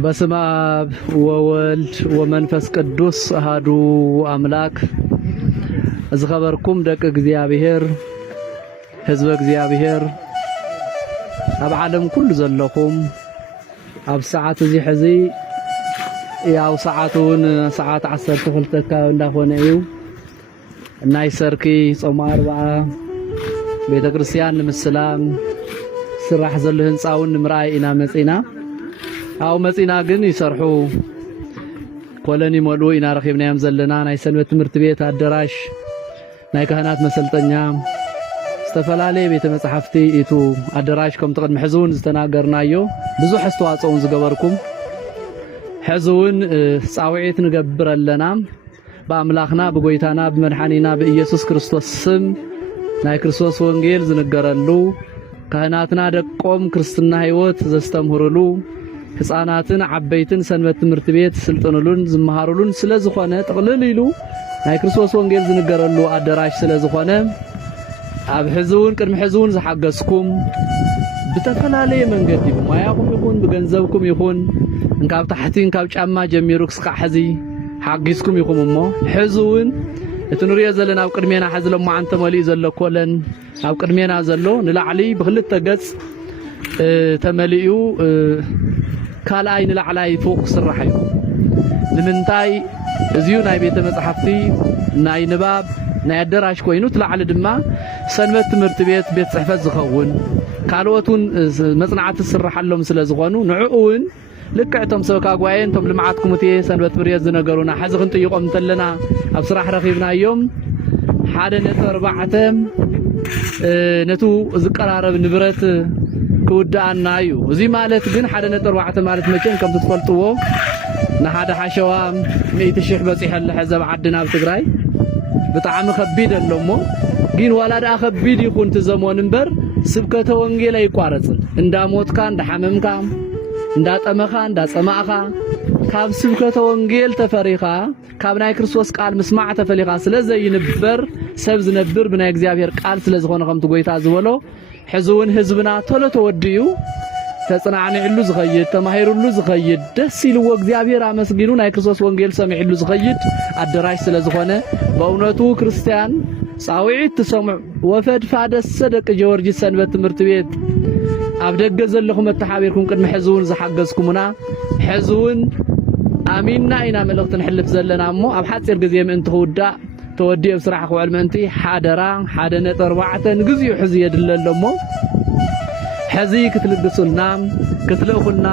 በስመ አብ ወወልድ ወመንፈስ ቅዱስ አሐዱ አምላክ ዝኸበርኩም ደቂ እግዚአብሔር ህዝበ እግዚአብሔር ኣብ ዓለም ኩሉ ዘለኹም ኣብ ሰዓት እዚ ሕዚ ያው ሰዓቱን ሰዓት 12 አካባቢ እንዳኾነ እዩ ናይ ሰርኪ ጾም 40 ቤተክርስቲያን ንምስላም ስራሕ ዘሎ ህንጻውን ምርኣይ ኢና መጺና አው መጺና ግን ይሰርሑ ኮሎኒ ሞሉ ኢና ረኺብናዮም ዘለና ናይ ሰንበት ትምህርት ቤት አዳራሽ ናይ ካህናት መሰልጠኛ ዝተፈላልየ ቤተ መጻሕፍቲ ኢቱ አዳራሽ ከም ተቀድም ሕዙን ዝተናገርናዮ ብዙሕ አስተዋጽኦን ዝገበርኩም ሕዙን ጻውዒት ንገብር ኣለና በአምላኽና በጎይታና በመድኃኒና በኢየሱስ ክርስቶስ ስም ናይ ክርስቶስ ወንጌል ዝነገረሉ ካህናትና ደቆም ክርስትና ህይወት ዘስተምህሩሉ ህፃናትን ዓበይትን ሰንበት ትምህርት ቤት ስልጥኑሉን ዝመሃሩሉን ስለዝኾነ ጥቅልል ኢሉ ናይ ክርስቶስ ወንጌል ዝነገረሉ አዳራሽ ስለዝኾነ ኣብ ሕዙን ቅድሚ ሕዙን ዝሓገዝኩም ብተፈላለየ መንገዲ ብማያኹም ይኹን ብገንዘብኩም ይኹን እንካብ ታሕቲን ካብ ጫማ ጀሚሩ ክስካዕ ሕዚ ሓጊዝኩም ይኹም እሞ ሕዙን እቲ ንሪኦ ዘለና ኣብ ቅድሜና ሕዚ ለማዓን ተመሊኡ ዘሎ ኮለን ኣብ ቅድሜና ዘሎ ንላዕሊ ብክልተ ገጽ ተመሊኡ ካልኣይ ንላዕላይ ፎቅ ስራሕ እዩ ንምንታይ እዚዩ ናይ ቤተ መጻሕፍቲ ናይ ንባብ ናይ አዳራሽ ኮይኑ ትላዕሊ ድማ ሰንበት ትምህርት ቤት ቤት ጽሕፈት ዝኸውን ካልኦቱን መጽናዕቲ ዝስራሓሎም ስለ ዝኾኑ ንዕኡን ልክዕቶም ሰበካ ጉባኤን ቶም ልምዓት ኮሚቴ ሰንበት ትምህርት ቤት ዝነገሩና ሕዚ ክንጥይቆም እንተለና ኣብ ስራሕ ረኺብናዮም 1.4 ነቱ ዝቀራረብ ንብረት ክውዳእና እዩ እዚ ማለት ግን 1.4 ማለት መቼም ከም ትፈልጥዎ ንሓደ ሓሸዋ 100,000 በፂሐለ ሕዘብ ዓድና ኣብ ትግራይ ብጣዕሚ ከቢድ ኣለሞ ግን ዋላ ዳ ከቢድ ይኹን ትዘሞን እምበር ስብከተ ወንጌል ኣይቋረጽን እንዳሞትካ እንዳሐመምካ እንዳጠመኻ እንዳጸማእኻ ካብ ስብከተ ወንጌል ተፈሪኻ ካብ ናይ ክርስቶስ ቃል ምስማዕ ተፈሊኻ ስለዘይንበር ሰብ ዝነብር ብናይ እግዚአብሔር ቃል ስለዝኾነ ከምቲ ጎይታ ዝበሎ ሕዙን ህዝብና ቶሎ ተወድዩ ተጽናዕኒዕሉ ዝኸይድ ተማሂሩሉ ዝኸይድ ደስ ኢልዎ እግዚአብሔር አመስግኑ ናይ ክርስቶስ ወንጌል ሰሚዕሉ ዝኸይድ አዳራሽ ስለዝኾነ በእውነቱ ክርስቲያን ጻውዒት ትሰምዕ ወፈድፋደ ሰደቅ ጀወርጂስ ሰንበት ትምህርት ቤት ኣብ ደገ ዘለኹም ተሓቢርኩም ቅድሚ ሕዙን ዝሓገዝኩምና ሕዙን አሚንና ኢና መልእኽቲ ንሕልፍ ዘለና እሞ ኣብ ሓፂር ግዜ ምእንቲ ክውዳእ ተወዲኡ ስራሕ ክውዕል ምእንቲ ሓደራ 1.4 ንግዚኡ ሕዚ የድለሎ እሞ ሕዚ ክትልግሱልና ክትልእኹልና